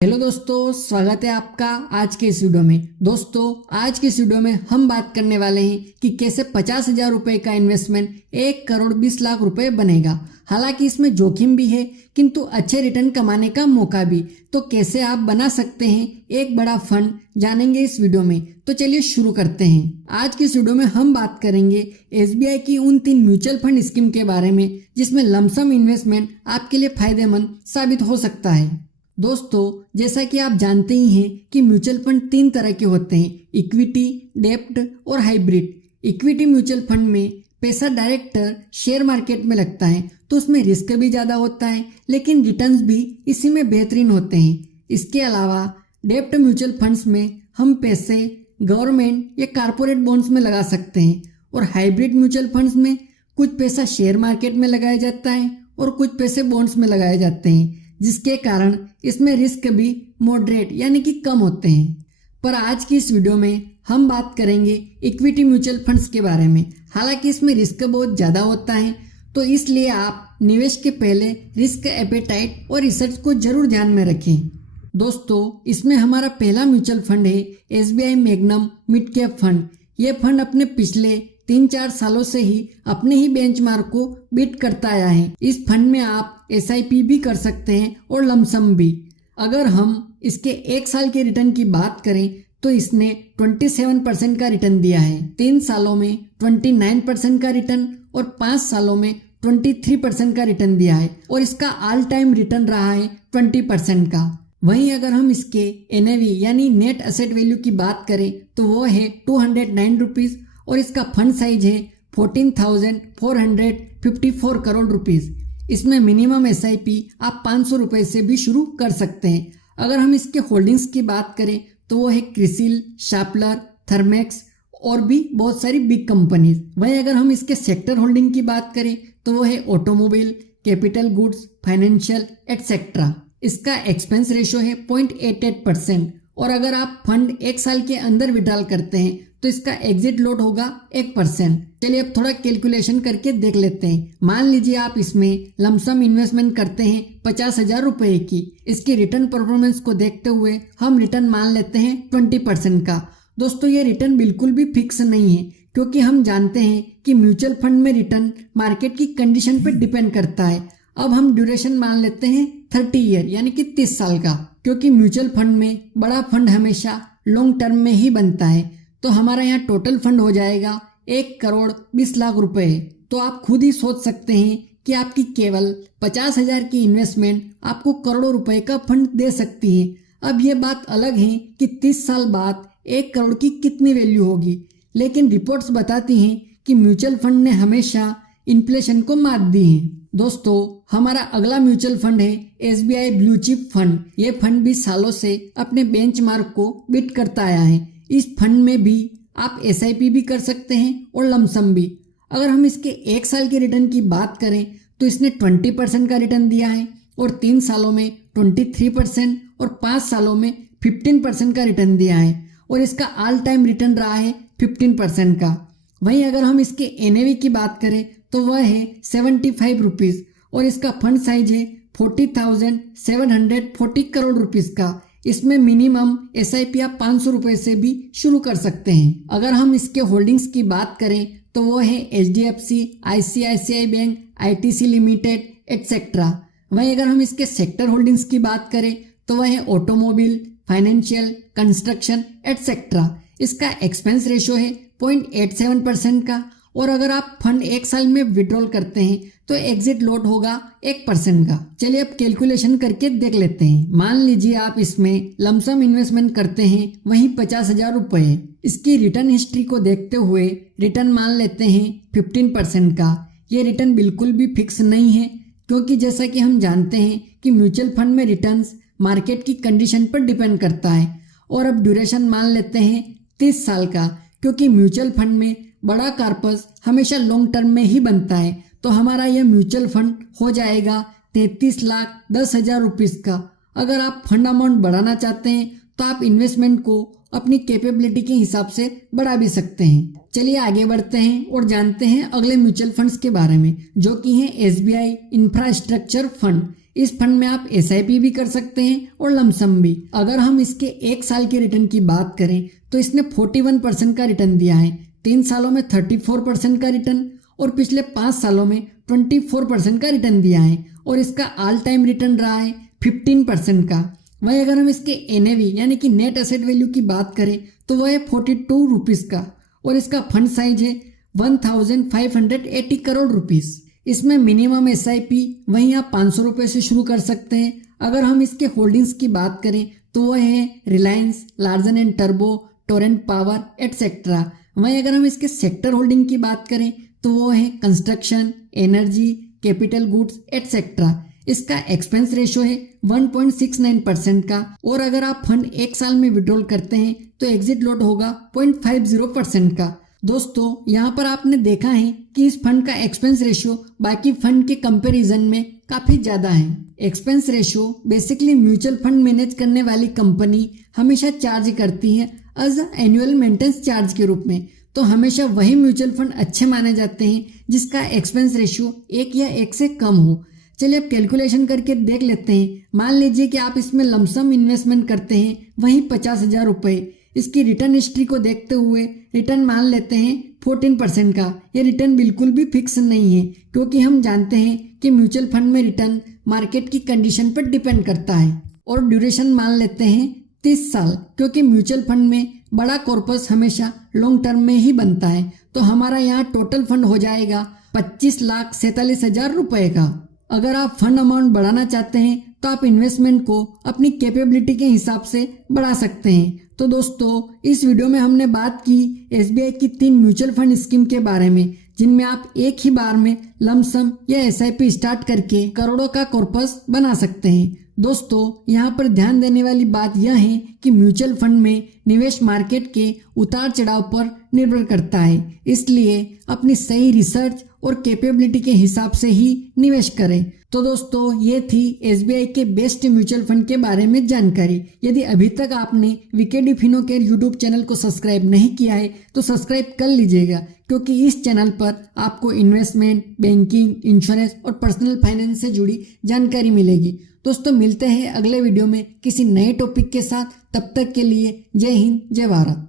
Hello दोस्तों, स्वागत है आपका आज के इस वीडियो में। दोस्तों, आज के इस वीडियो में हम बात करने वाले हैं कि कैसे 50,000 रुपए का इन्वेस्टमेंट 1,20,00,000 रुपए बनेगा। हालांकि इसमें जोखिम भी है किंतु अच्छे रिटर्न कमाने का मौका भी। तो कैसे आप बना सकते हैं एक बड़ा फंड, जानेंगे इस वीडियो में। तो चलिए शुरू करते हैं। आज की इस वीडियो में हम बात करेंगे SBI की उन 3 म्यूचुअल फंड स्कीम के बारे में जिसमें लमसम इन्वेस्टमेंट आपके लिए फायदेमंद साबित हो सकता है। दोस्तों, जैसा कि आप जानते ही हैं कि म्यूचुअल फंड 3 तरह के होते हैं, इक्विटी, डेब्ट और हाइब्रिड। इक्विटी म्यूचुअल फंड में पैसा डायरेक्टर शेयर मार्केट में लगता है तो उसमें रिस्क भी ज़्यादा होता है, लेकिन रिटर्न्स भी इसी में बेहतरीन होते हैं। इसके अलावा डेब्ट म्यूचुअल फंड्स में हम पैसे गवर्नमेंट या कारपोरेट बॉन्ड्स में लगा सकते हैं, और हाइब्रिड म्यूचुअल फंड्स में कुछ पैसा शेयर मार्केट में लगाया जाता है और कुछ पैसे बॉन्ड्स में लगाए जाते हैं, जिसके कारण इसमें रिस्क भी मॉडरेट यानी कि कम होते हैं। पर आज की इस वीडियो में हम बात करेंगे इक्विटी म्यूचुअल फंड्स के बारे में। हालांकि इसमें रिस्क बहुत ज़्यादा होता है, तो इसलिए आप निवेश के पहले रिस्क एपेटाइट और रिसर्च को जरूर ध्यान में रखें। दोस्तों, इसमें हमारा पहला म्यूचुअल फंड है SBI magnum mid cap fund. ये फंड अपने पिछले 3-4 सालों से ही अपने ही बेंचमार्क को बीट करता आया है। इस फंड में आप SIP भी कर सकते हैं और लमसम भी। अगर हम इसके 1 साल के रिटर्न की बात करें तो इसने 27% का रिटर्न दिया है, 3 सालों में 29% का रिटर्न और 5 सालों में 23% का रिटर्न दिया है, और इसका ऑल टाइम रिटर्न रहा है 20% का। वहीं अगर हम इसके NAV यानी नेट एसेट वैल्यू की बात करें तो वो है 209 रुपीज़, और इसका फंड साइज है 14,454 करोड़ रुपीस। इसमें मिनिमम SIP आप 500 रुपए से भी शुरू कर सकते हैं। अगर हम इसके होल्डिंग्स की बात करें तो वो है क्रिसिल, शापलर, थर्मेक्स और भी बहुत सारी बिग कंपनीज। वहीं अगर हम इसके सेक्टर होल्डिंग की बात करें तो वो है automobile, capital goods, financial etcetera. इसका एक्सपेंस रेशो है 0.88%, और अगर आप फंड 1 साल के अंदर विड्रॉल करते हैं तो इसका एग्जिट लोड होगा 1%। चलिए अब थोड़ा कैलकुलेशन करके देख लेते हैं। मान लीजिए आप इसमें लमसम इन्वेस्टमेंट करते हैं 50,000 रुपए की। इसकी रिटर्न परफॉर्मेंस को देखते हुए हम रिटर्न मान लेते हैं 20% का। दोस्तों, ये रिटर्न बिल्कुल भी फिक्स नहीं है, क्योंकि हम जानते हैं कि म्यूचुअल फंड में रिटर्न मार्केट की कंडीशन पर डिपेंड करता है। अब हम ड्यूरेशन मान लेते हैं 30 ईयर यानी कि 30 साल का, क्योंकि म्यूचुअल फंड में बड़ा फंड हमेशा लॉन्ग टर्म में ही बनता है। तो हमारा यहाँ टोटल फंड हो जाएगा 1,20,00,000 रुपए। तो आप खुद ही सोच सकते हैं कि आपकी केवल 50,000 की इन्वेस्टमेंट आपको करोड़ों रुपए का फंड दे सकती है। अब ये बात अलग है कि 30 साल बाद 1 करोड़ की कितनी वैल्यू होगी, लेकिन रिपोर्ट्स बताती हैं कि म्यूचुअल फंड ने हमेशा इन्फ्लेशन को मात दी है। दोस्तों, हमारा अगला म्यूचुअल फंड है SBI ब्लू चिप फंड। ये फंड भी सालों से अपने बेंचमार्क को बीट करता आया है। इस फंड में भी आप SIP भी कर सकते हैं और लमसम भी। अगर हम इसके 1 साल के रिटर्न की बात करें तो इसने 20% का रिटर्न दिया है, और 3 सालों में 23% और 5 सालों में 15% का रिटर्न दिया है, और इसका ऑल टाइम रिटर्न रहा है 15% का। वहीं अगर हम इसके NAV की बात करें तो वह है 75 रुपीज़, और इसका फंड साइज है 40,740 करोड़ रुपीज़ का। इसमें मिनिमम SIP आप 500 रुपए से भी शुरू कर सकते हैं। अगर हम इसके होल्डिंग्स की बात करें तो वो है HDFC, ICICI bank, ITC limited etcetera. वहीं अगर हम इसके सेक्टर होल्डिंग्स की बात करें तो वह है ऑटोमोबाइल, फाइनेंशियल, कंस्ट्रक्शन एटसेट्रा। इसका एक्सपेंस रेशो है 0.87% का, और अगर आप फंड 1 साल में विड्रॉल करते हैं तो एग्जिट लोड होगा 1% का। चलिए अब कैलकुलेशन करके देख लेते हैं। मान लीजिए आप इसमें लमसम इन्वेस्टमेंट करते हैं वहीं 50,000 रुपए। इसकी रिटर्न हिस्ट्री को देखते हुए रिटर्न मान लेते हैं 15% का। ये रिटर्न बिल्कुल भी फिक्स नहीं है, क्योंकि जैसा कि हम जानते हैं कि म्यूचुअल फंड में रिटर्न्स मार्केट की कंडीशन पर डिपेंड करता है। और अब ड्यूरेशन मान लेते हैं 30 साल का, क्योंकि म्यूचुअल फंड में बड़ा कार्पस हमेशा लॉन्ग टर्म में ही बनता है। तो हमारा यह म्यूचुअल फंड हो जाएगा 33,10,000 रुपीज़ का। अगर आप फंड अमाउंट बढ़ाना चाहते हैं तो आप इन्वेस्टमेंट को अपनी कैपेबिलिटी के हिसाब से बढ़ा भी सकते हैं। चलिए आगे बढ़ते हैं और जानते हैं अगले म्यूचुअल फंड्स के बारे में, जो कि हैं SBI इंफ्रास्ट्रक्चर फंड। इस फंड में आप SIP भी कर सकते हैं और लमसम भी। अगर हम इसके 1 साल के रिटर्न की बात करें तो इसने 41% का रिटर्न दिया है, 3 सालों में 34% का रिटर्न और पिछले 5 सालों में 24% का रिटर्न दिया है और इसका ऑल टाइम रिटर्न रहा है 15% का। वहीं अगर हम इसके NAV यानी कि नेट एसेट वैल्यू की बात करें तो वह है 42 रुपीज़ का और इसका फंड साइज है 1580 करोड़ रुपीज़। इसमें मिनिमम SIP वहीं आप 500 रुपये से शुरू कर सकते हैं। अगर हम इसके होल्डिंग्स की बात करें तो वह है Reliance, Larsen and turbo, Torrent power etcetera. वहीं अगर हम इसके सेक्टर होल्डिंग की बात करें तो वो है construction, energy, capital goods etcetera. इसका एक्सपेंस रेशो है 1.69% का और अगर आप फंड 1 साल में विड्रॉल करते हैं तो एग्जिट लॉट होगा 0.50% का। दोस्तों यहाँ पर आपने देखा है कि इस फंड का एक्सपेंस रेशियो बाकी फंड के कंपैरिजन में काफी ज्यादा है। Expense ratio basically mutual fund manage करने वाली कंपनी हमेशा चार्ज करती है एज एनुअल मेंटेनेंस चार्ज के रूप में। तो हमेशा वही म्यूचुअल फंड अच्छे माने जाते हैं जिसका एक्सपेंस रेशियो 1 या 1 से कम हो। चलिए अब कैलकुलेशन करके देख लेते हैं। मान लीजिए कि आप इसमें लमसम इन्वेस्टमेंट करते हैं वही 50,000 रुपये। इसकी रिटर्न हिस्ट्री को देखते हुए रिटर्न मान लेते हैं 14% का। ये रिटर्न बिल्कुल भी फिक्स नहीं है क्योंकि हम जानते हैं कि म्यूचुअल फंड में रिटर्न मार्केट की कंडीशन पर डिपेंड करता है। और ड्यूरेशन मान लेते हैं 30 साल क्योंकि म्यूचुअल फंड में बड़ा कॉर्पस हमेशा लॉन्ग टर्म में ही बनता है। तो हमारा यहाँ टोटल फंड हो जाएगा 25,47,000 रुपये का। अगर आप फंड अमाउंट बढ़ाना चाहते हैं तो आप इन्वेस्टमेंट को अपनी कैपेबिलिटी के हिसाब से बढ़ा सकते हैं। तो दोस्तों इस वीडियो में हमने बात की SBI की 3 म्यूचुअल फंड स्कीम के बारे में जिनमें आप एक ही बार में लमसम या SIP स्टार्ट करके करोड़ों का कॉर्पस बना सकते हैं। दोस्तों यहाँ पर ध्यान देने वाली बात यह है कि म्यूचुअल फंड में निवेश मार्केट के उतार चढ़ाव पर निर्भर करता है, इसलिए अपनी सही रिसर्च और कैपेबिलिटी के हिसाब से ही निवेश करें। तो दोस्तों ये थी SBI के बेस्ट म्यूचुअल फंड के बारे में जानकारी। यदि अभी तक आपने वीकेडी फिनो के यूट्यूब चैनल को सब्सक्राइब नहीं किया है तो सब्सक्राइब कर लीजिएगा क्योंकि इस चैनल पर आपको इन्वेस्टमेंट, बैंकिंग, इंश्योरेंस और पर्सनल फाइनेंस से जुड़ी जानकारी मिलेगी। दोस्तों मिलते हैं अगले वीडियो में किसी नए टॉपिक के साथ। तब तक के लिए जय हिंद, जय भारत।